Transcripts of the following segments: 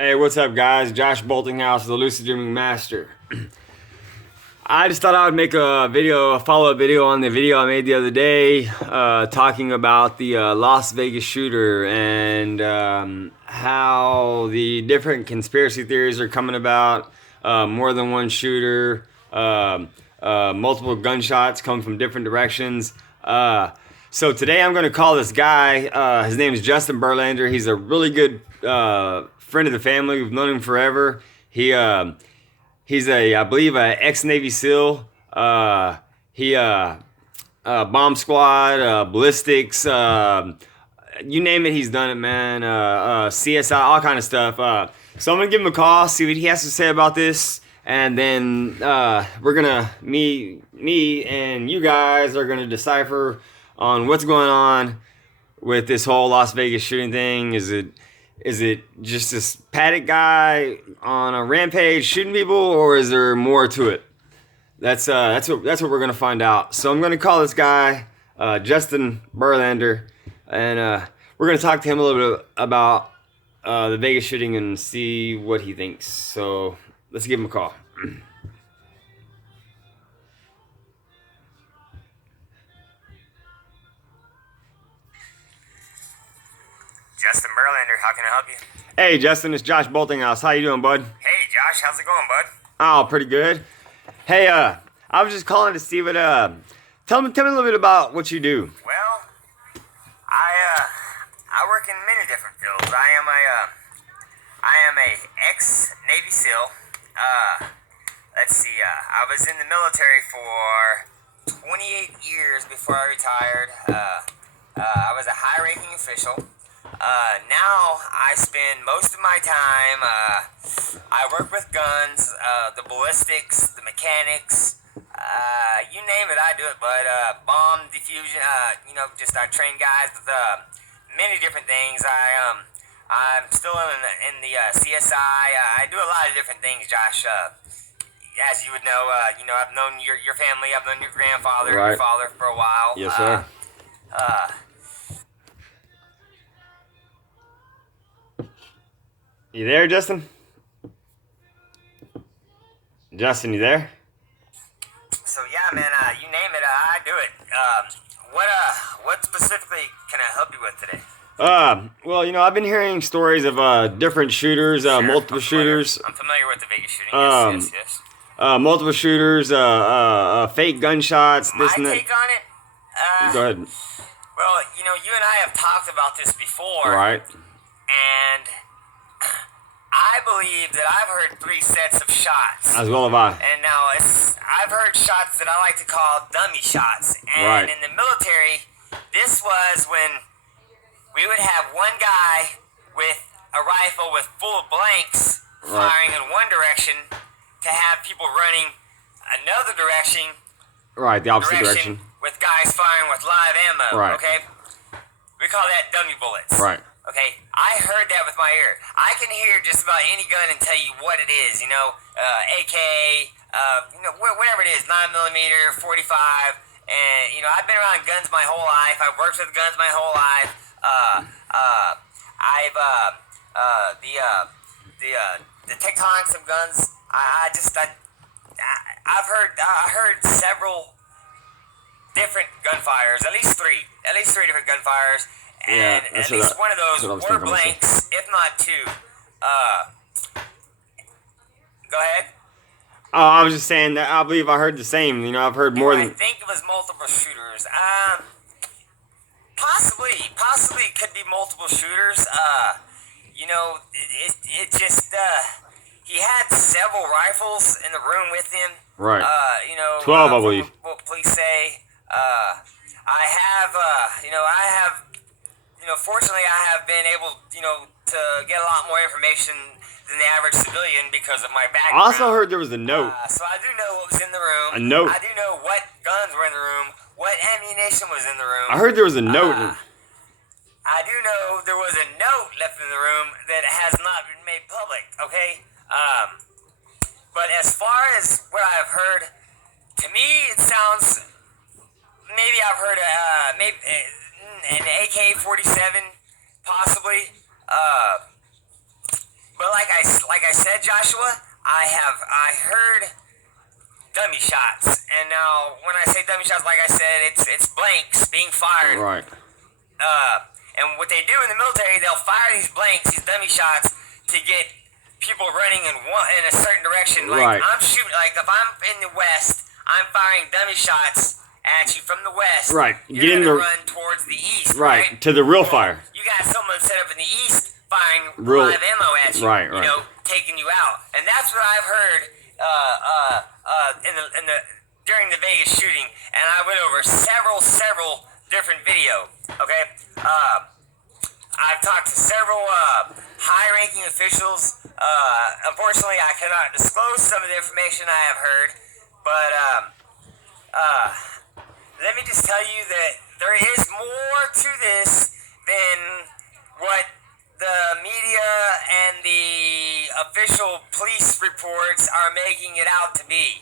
Hey, what's up, guys? Josh Boltinghouse, the Lucid Dreaming Master. I just thought I would make a follow-up video on the video I made the other day, talking about the Las Vegas shooter and how the different conspiracy theories are coming about. More than one shooter, multiple gunshots come from different directions. So today I'm going to call this guy. His name is Justin Berlander. He's a really good friend of the family. We've known him forever. He's I believe, a ex-Navy SEAL. He bomb squad, ballistics, you name it, he's done it, man. CSI, all kind of stuff. So I'm gonna give him a call, see what he has to say about this, and then we're gonna me and you guys are gonna decipher on what's going on with this whole Las Vegas shooting thing. Is it just this Paddock guy on a rampage shooting people, or is there more to it? That's what we're gonna find out. So I'm gonna call this guy Justin Berlander, and we're gonna talk to him a little bit about the Vegas shooting and see what he thinks. So let's give him a call. Justin Berlander, how can I help you? Hey, Justin, it's Josh Boltinghouse. How you doing, bud? Hey, Josh, how's it going, bud? Oh, pretty good. Hey, I was just calling to see what tell me a little bit about what you do. Well, I work in many different fields. I am a ex-Navy SEAL. Let's see, I was in the military for 28 years before I retired. I was a high-ranking official. Now I spend most of my time, I work with guns, the ballistics, the mechanics, you name it, I do it, but, bomb diffusion, I train guys with, many different things. I'm still in the CSI. I do a lot of different things, Josh. As you would know, I've known your family, I've known your grandfather, Right. your father for a while. Yes, sir. You there, Justin? Justin, you there? So yeah, man, you name it, I do it. What specifically can I help you with today? Well, I've been hearing stories of different shooters, Sure, multiple I'm familiar- shooters, I'm familiar with the Vegas shooting. Yes. multiple shooters, fake gunshots, My this and that. take on it. Go ahead. Well, you and I have talked about this before, Right. and I believe that I've heard 3 sets of shots. As well have I. And now I've heard shots that I like to call dummy shots. And Right. in the military, this was when we would have one guy with a rifle with full of blanks Right. firing in one direction to have people running another direction Right, the opposite direction. with guys firing with live ammo. Right. Okay? We call that dummy bullets. Right. Okay, I heard that with my ear. I can hear just about any gun and tell you what it is. AK, whatever it is, 9mm, 45, and I've been around guns my whole life. I've worked with guns my whole life. The tectonics of guns. I heard several different gunfires, at least three different gunfires. Yeah, And that's at what least one of that's what I those was were thinking also. blanks, if not 2. Go ahead. Oh, I was just saying that I believe I heard the same. I've heard more I than. think it was multiple shooters. Possibly it could be multiple shooters. It just he had several rifles in the room with him. Right. 12, I believe. What police say. Fortunately, I have been able, to get a lot more information than the average civilian because of my I background. also heard there was a note. So I do know what was in the room. A note. I do know what guns were in the room, what ammunition was in the room. I heard there was a note. I do know there was a note left in the room that has not been made public, okay? But as far as what I've heard, to me it sounds, maybe I've heard an AK-47, possibly. But like I I said, Joshua, I heard dummy shots, and now when I say dummy shots, like I said, it's blanks being fired. Right. And what they do in the military, they'll fire these blanks, these dummy shots, to get people running in a certain direction. Like, Right. I'm shooting, like, if I'm in the west, I'm firing dummy shots at you from the west. Right. You're going to run towards the east. Right. To the real fire. You got someone set up in the east firing Real, live ammo at you. Right. You know, taking you out. And that's what I've heard during the Vegas shooting. And I went over several different video. Okay. I've talked to several high-ranking officials. Unfortunately, I cannot disclose some of the information I have heard, but let me just tell you that there is more to this than what the media and the official police reports are making it out to be.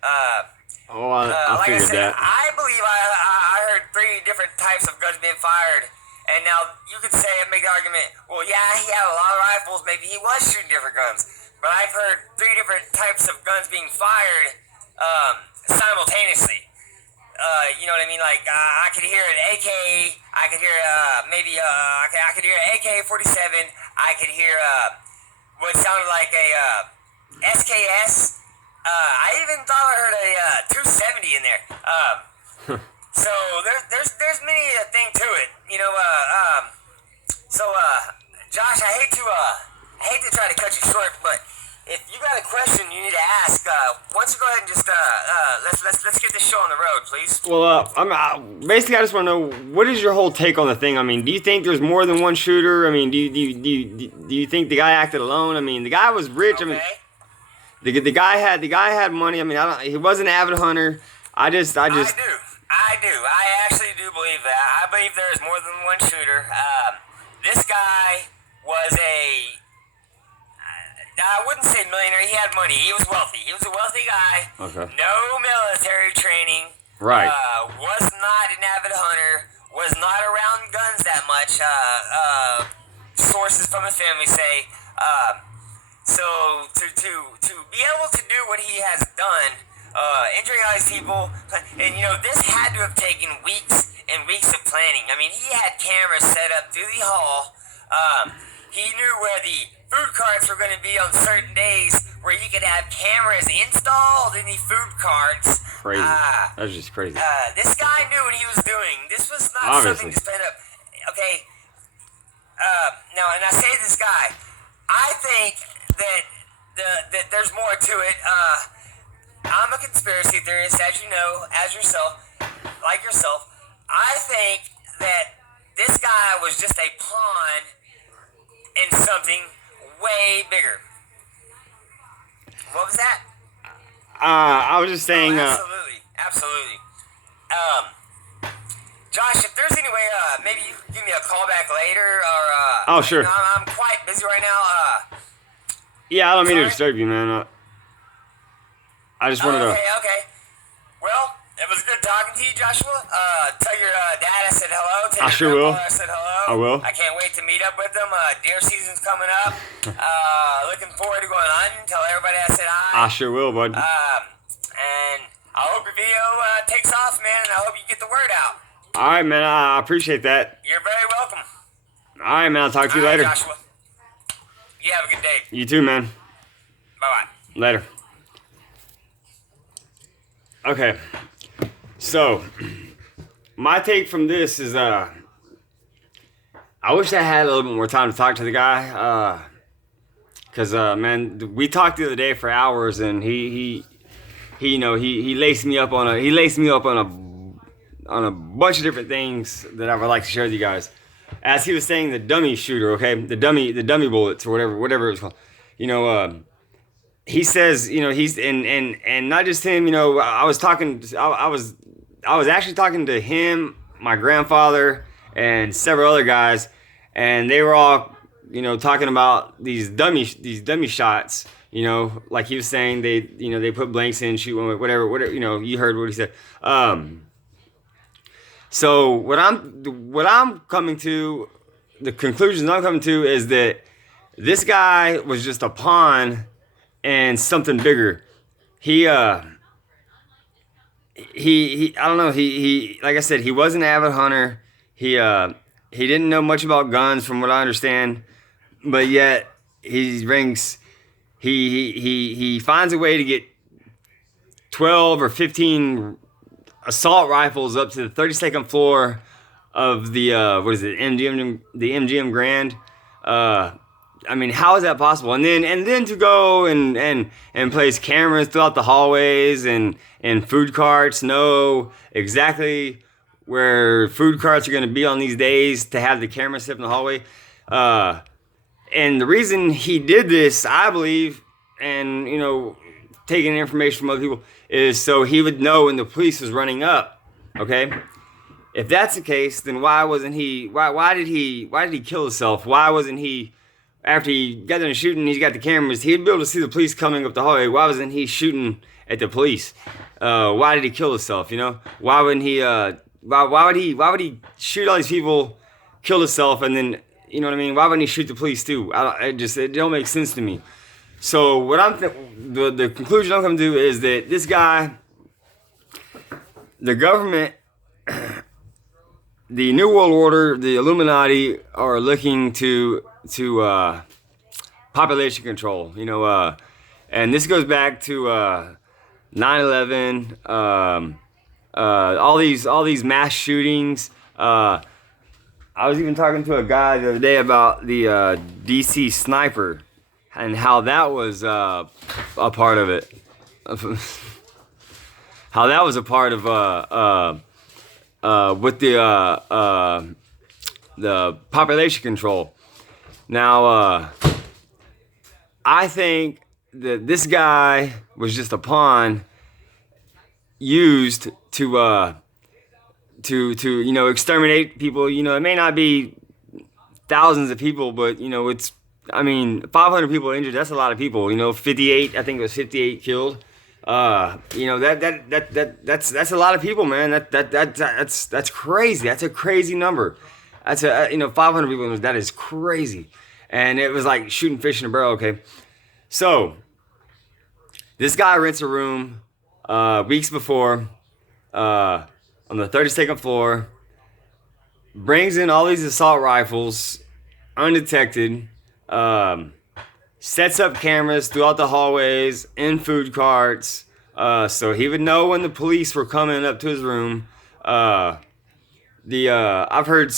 I Like I figured said, that. I believe I heard 3 different types of guns being fired. And now you could say, make the argument, well, yeah, he had a lot of rifles. Maybe he was shooting different guns. But I've heard 3 different types of guns being fired simultaneously. You know what I mean? Like, I could hear an AK. I could hear I could hear an AK-47. I could hear what sounded like a SKS. I even thought I heard a 270 in there. So there's many a thing to it, you know. Josh, I hate to try to cut you short, but if you got a question you need to ask, why don't you go ahead and just let's get this show on the road, please. Well, basically I just want to know, what is your whole take on the thing? I mean, do you think there's more than one shooter? I mean, do you think the guy acted alone? I mean, the guy was rich. Okay. I mean, the guy had money. I mean, he was an avid hunter. I do. I actually do believe that. I believe there is more than one shooter. This guy was I wouldn't say millionaire. He had money. He was wealthy. He was a wealthy guy. Okay. No military training. Right. Was not an avid hunter. Was not around guns that much. Sources from his family say. So to be able to do what he has done, injuring all these people, and you know, this had to have taken weeks and weeks of planning. I mean, he had cameras set up through the hall. He knew where the food carts were going to be on certain days, where you could have cameras installed in the food carts. Crazy. That's just crazy. This guy knew what he was doing. This was not Obviously. something to spend up. Okay. Now, and I say this guy, I think that there's more to it. I'm a conspiracy theorist, as you know, like yourself. I think that this guy was just a pawn in something way bigger. What was that? I was just saying. Absolutely. Josh, if there's any way, maybe you can give me a call back later, or Oh, sure. You know, I'm quite busy right now. Yeah, I don't mean to Sorry? disturb you, man. I just wanted to. Okay. Well, it was good talking to you, Joshua. Tell your dad I said hello. Tell I your sure will. grandpa I said hello. I will. I can't wait to meet up with them. Deer season's coming up. Looking forward to going hunting. Tell everybody I said hi. I sure will, bud. And I hope your video takes off, man, and I hope you get the word out. All right, man. I appreciate that. You're very welcome. All right, man. I'll talk to you All right, later. Joshua. You have a good day. You too, man. Bye-bye. Later. Okay. So, my take from this is, I wish I had a little bit more time to talk to the guy. Cause, man, we talked the other day for hours, and he laced me up on a bunch of different things that I would like to share with you guys. As he was saying, the dummy shooter, okay, the dummy bullets or whatever it was called. You know, he says, you know, he's and not just him. You know, I was actually talking to him, my grandfather, and several other guys, and they were all, you know, talking about these dummy shots. You know, like he was saying, they put blanks in, shoot whatever. You know, you heard what he said. So what I'm coming to, the conclusions I'm coming to is that This guy was just a pawn in something bigger. He I don't know, he like I said, he was an avid hunter. He didn't know much about guns from what I understand, but yet he finds a way to get 12 or 15 assault rifles up to the 32nd floor of the MGM Grand. I mean, how is that possible? And then to go and place cameras throughout the hallways and food carts, know exactly where food carts are going to be on these days, to have the camera set in the hallway. And the reason he did this, I believe, and taking information from other people, is so he would know when the police was running up. Okay, if that's the case, then why wasn't he? Why did he kill himself? Why wasn't he? After he got done shooting, he's got the cameras. He'd be able to see the police coming up the hallway. Why wasn't he shooting at the police? Why did he kill himself? Why wouldn't he? Why would he shoot all these people, kill himself, and then what I mean? Why wouldn't he shoot the police too? It don't make sense to me. So what the conclusion I'm coming to is that this guy, the government, the New World Order, the Illuminati are looking to population control. And this goes back to 9/11, all these mass shootings. I was even talking to a guy the other day about the DC sniper and how that was a part of it. How that was a part of with the population control. Now, I think that this guy was just a pawn used to exterminate people. It may not be thousands of people, but it's 500 people injured. That's a lot of people. 58. I think it was 58 killed. That's a lot of people, man. That's crazy. That's a crazy number. That's 500 people. That is crazy. And it was like shooting fish in a barrel. Okay, so this guy rents a room weeks before on the 32nd floor, brings in all these assault rifles undetected, sets up cameras throughout the hallways, in food carts, so he would know when the police were coming up to his room. I've heard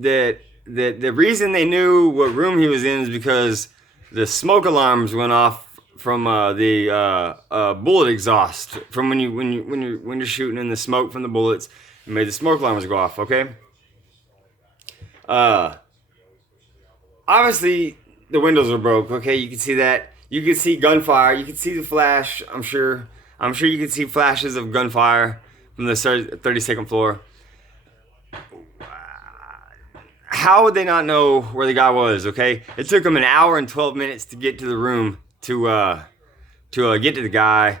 that the reason they knew what room he was in is because the smoke alarms went off from the bullet exhaust from when you're shooting, in the smoke from the bullets, it made the smoke alarms go off. Okay. Obviously the windows are broke. Okay, you can see that. You can see gunfire. You can see the flash. I'm sure you can see flashes of gunfire from the 32nd floor. How would they not know where the guy was? Okay, it took them an hour and 12 minutes to get to the room to get to the guy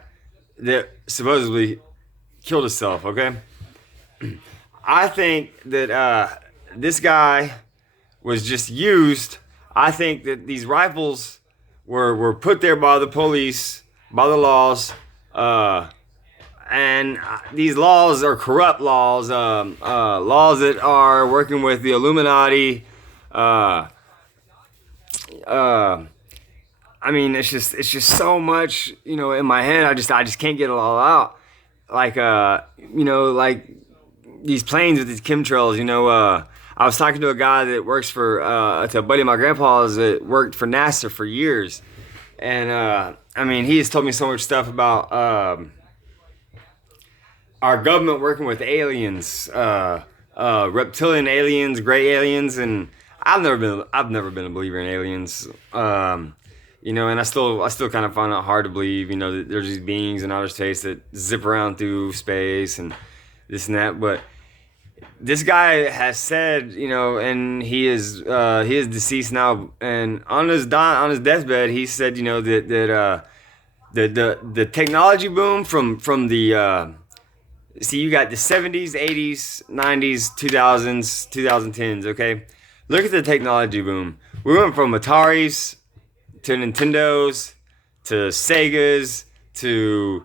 that supposedly killed himself. Okay, I think that this guy was just used. I think that these rifles were put there by the police, by the laws, and these laws are corrupt laws, laws that are working with the Illuminati. It's just so much, in my head. I just can't get it all out. Like like these planes with these chemtrails. I was talking to a guy that works to a buddy of my grandpa's that worked for NASA for years. And, he has told me so much stuff about our government working with aliens, reptilian aliens, gray aliens. And I've never been a believer in aliens. And I still kind of find it hard to believe, that there's these beings in outer space that zip around through space and this and that. But this guy has said, and he is deceased now, and on his deathbed, he said, that the technology boom from the you got the 70s, 80s, 90s, 2000s, 2010s. Okay, look at the technology boom. We went from Ataris to Nintendos to Segas to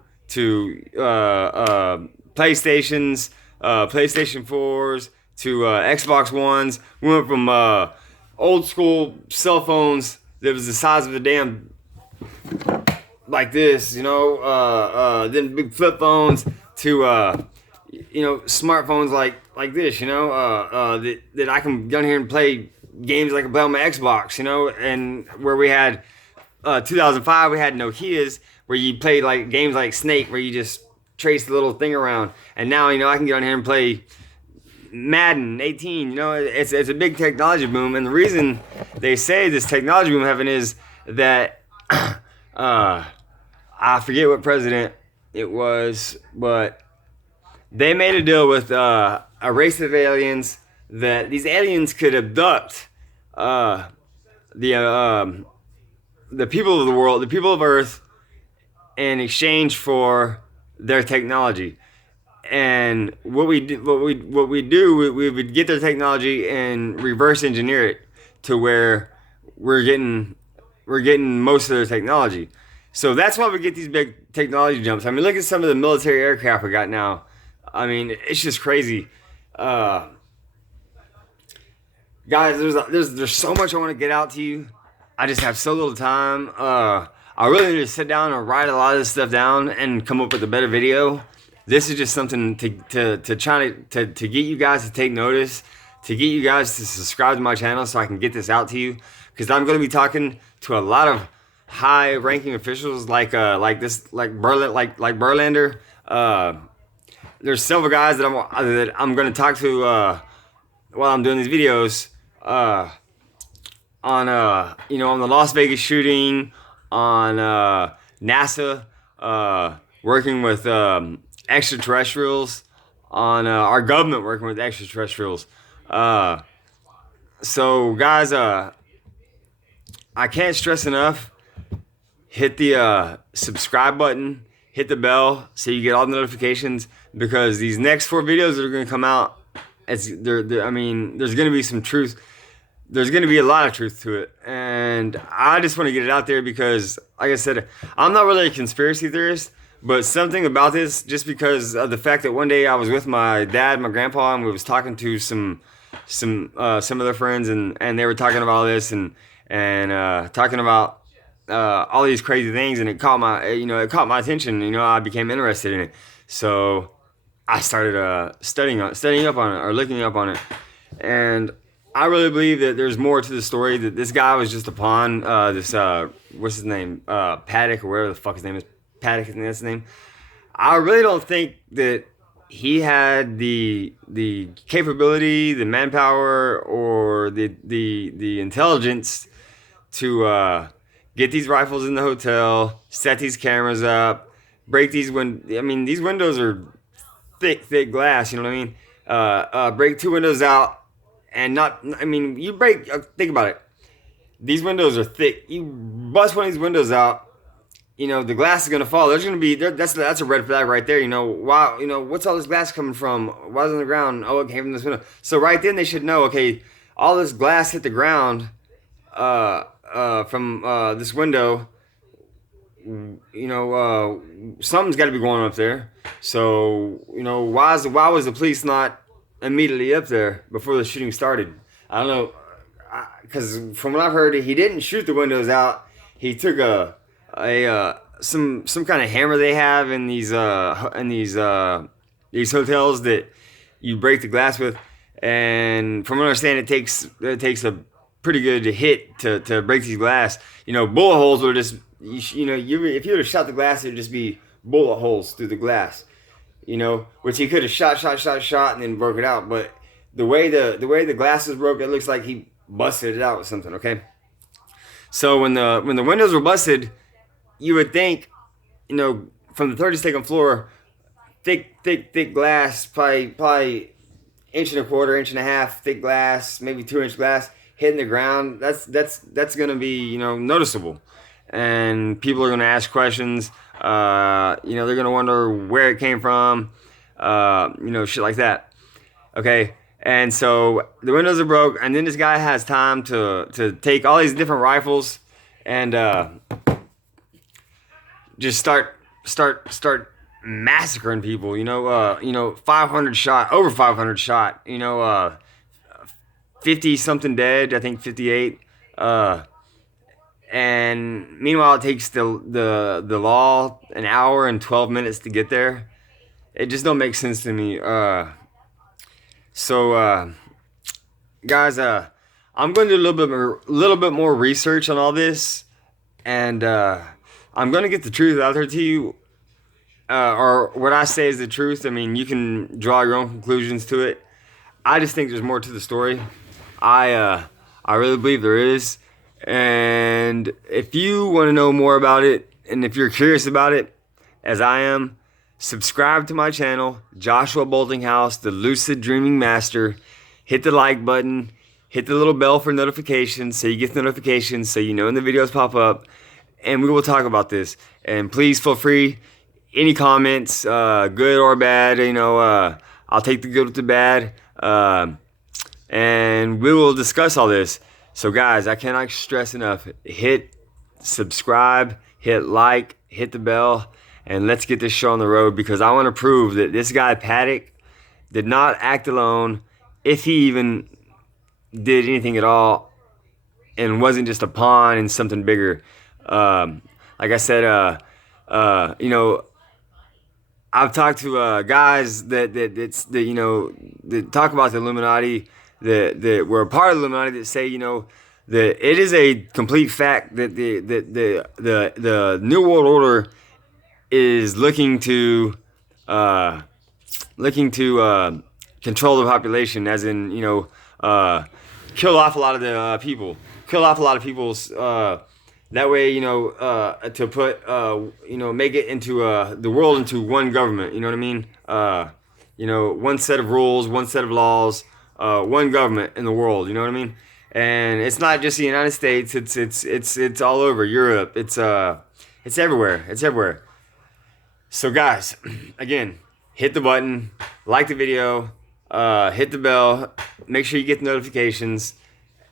PlayStations, PlayStation 4s to Xbox Ones. We went from old school cell phones that was the size of a damn like this, then big flip phones to smartphones like this, that I can get on here and play games like I play on my Xbox, and where we had 2005 we had Nokias where you played like games like Snake where you just trace the little thing around, and now I can get on here and play Madden 18. It's a big technology boom, and the reason they say this technology boom happened is that I forget what president it was, but they made a deal with a race of aliens that these aliens could abduct the people of the world, the people of Earth, in exchange for their technology. And what we would get their technology and reverse engineer it to where we're getting most of their technology. So that's why we get these big technology jumps. I mean, look at some of the military aircraft we got now. I mean, it's just crazy. Guys, there's so much I want to get out to you. I just have so little time. I really need to sit down and write a lot of this stuff down and come up with a better video. This is just something to try to get you guys to take notice, to get you guys to subscribe to my channel so I can get this out to you. Because I'm going to be talking to a lot of high-ranking officials like Berlander. There's several guys that I'm going to talk to while I'm doing these videos on the Las Vegas shooting, on NASA, working with extraterrestrials, on our government working with extraterrestrials. So guys, I can't stress enough, hit the subscribe button, hit the bell so you get all the notifications, because these next 4 videos that are going to come out, there's going to be some truth. There's going to be a lot of truth to it, and I just want to get it out there because, like I said, I'm not really a conspiracy theorist, but something about this, just because of the fact that one day I was with my dad, my grandpa, and we was talking to some of their friends, and they were talking about this and talking about all these crazy things, and it caught my attention. I became interested in it, so I started studying up on it, or looking up on it, and I really believe that there's more to the story, that this guy was just a pawn. What's his name? Paddock, or whatever the fuck his name is. Paddock, isn't that his name? I really don't think that he had the capability, the manpower, or the intelligence to get these rifles in the hotel, set these cameras up, break these windows. I mean, these windows are thick glass, you know what I mean? Break 2 windows out, and think about it. These windows are thick. You bust one of these windows out, the glass is going to fall. There's going to be, that's a red flag right there. Why, what's all this glass coming from? Why is it on the ground? Oh, it came from this window. So right then they should know, okay, all this glass hit the ground from this window. Something's got to be going on up there. So, why was the police not immediately up there before the shooting started? I don't know, because from what I've heard, he didn't shoot the windows out. He took some kind of hammer they have in these hotels that you break the glass with, and from what I understand, it takes a pretty good hit to break these glass. Bullet holes would just if you would have shot the glass, it would just be bullet holes through the glass. Which he could have shot and then broke it out. But the way the glass is broke, it looks like he busted it out with something. Okay. So when the windows were busted, you would think, from the 32nd floor, thick glass, probably inch and a quarter, inch and a half thick glass, maybe 2-inch glass hitting the ground. That's gonna be noticeable, and people are gonna ask questions. They're gonna wonder where it came from. Shit like that. Okay. And so the windows are broke, and then this guy has time to take all these different rifles and just start massacring people. 500 shot, over 500 shot. 50 something dead. I think 58. And meanwhile, it takes the law an hour and 12 minutes to get there. It just don't make sense to me. So guys, I'm going to do a little bit more research on all this, and I'm going to get the truth out there to you, or what I say is the truth. I mean, you can draw your own conclusions to it. I just think there's more to the story. I really believe there is. And if you want to know more about it, and if you're curious about it, as I am, subscribe to my channel, Joshua Boltinghouse, the Lucid Dreaming Master. Hit the like button, hit the little bell for notifications so you get the notifications so you know when the videos pop up, and we will talk about this. And please feel free, any comments, good or bad, I'll take the good with the bad, and we will discuss all this. So guys, I cannot stress enough, hit subscribe, hit like, hit the bell, and let's get this show on the road, because I want to prove that this guy Paddock did not act alone, if he even did anything at all, and wasn't just a pawn in something bigger. Like I said, I've talked to guys that talk about the Illuminati, that were a part of the Illuminati, that say, that it is a complete fact that the New World Order is looking to control the population, as in, kill off a lot of the people, kill off a lot of people's, that way, to put, make it into the world into one government. You know what I mean? One set of rules, one set of laws, one government in the world. You know what I mean? And it's not just the United States. It's all over Europe. It's everywhere. It's everywhere. So guys, again, hit the button, like the video, hit the bell, make sure you get the notifications,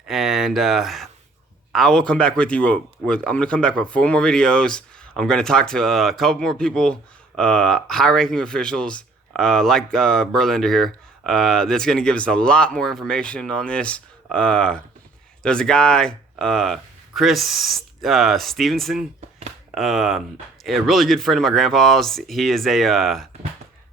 and I will come back with you I'm going to come back with 4 more videos. I'm going to talk to a couple more people, high-ranking officials, like Berlander here, that's going to give us a lot more information on this. There's a guy, Chris Stevenson, a really good friend of my grandpa's. He is a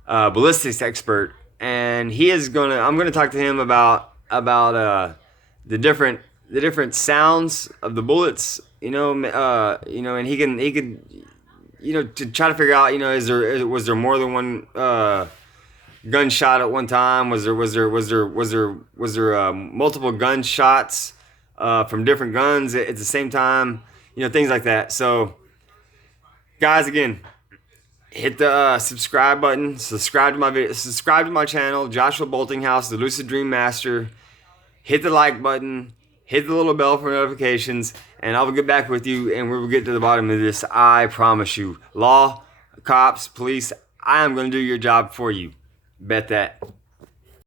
ballistics expert, and I'm going to talk to him about the different sounds of the bullets, and he could, to try to figure out, was there more than one gunshot at one time? Was there multiple gunshots from different guns at the same time? Things like that. So, guys, again, hit the subscribe button. Subscribe to my channel, Joshua Boltinghouse, the Lucid Dream Master. Hit the like button. Hit the little bell for notifications, and I will get back with you, and we will get to the bottom of this. I promise you. Law, cops, police, I am going to do your job for you. Bet that.